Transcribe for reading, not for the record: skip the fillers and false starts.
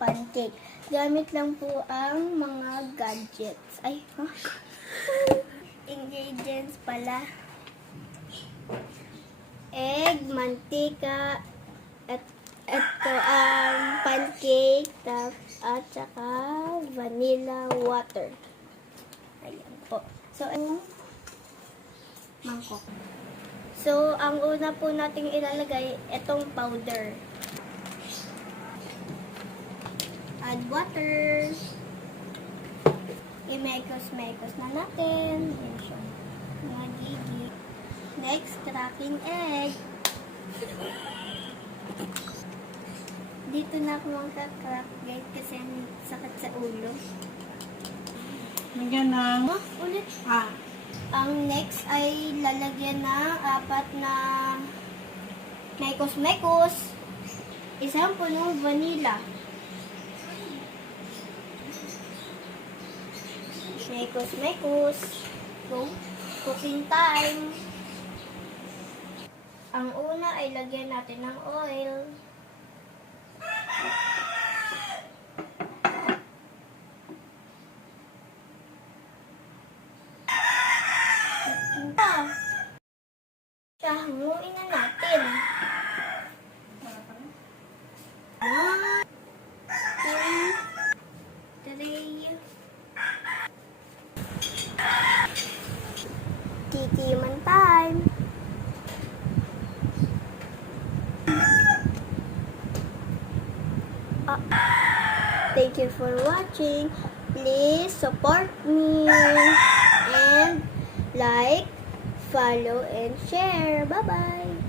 pancake. Gamit lang po ang mga gadgets. Ay, ingredients pala. Egg, mantika, at ito ang pancake, at saka vanilla water. Ayan po. So, mangkok. So, ang una po nating ilalagay, itong powder. Add water. I-mekos-mekos na natin. Ayan siya. Magigi. Next, cracking egg. Dito na ako magka-crack, guys, kasi sakit sa ulo. Nagyan ng... Ulit. Ah. Ang next ay lalagyan ng 4 na mekos-mekos. Isang punong vanilla. Mekos-mekos. Go. Cooking time. Ang una ay lagyan natin ng oil. Hanguin na natin. 1, 2, 3. Tikiman time. Thank you for watching. Please support me and like, follow, and share. Bye-bye.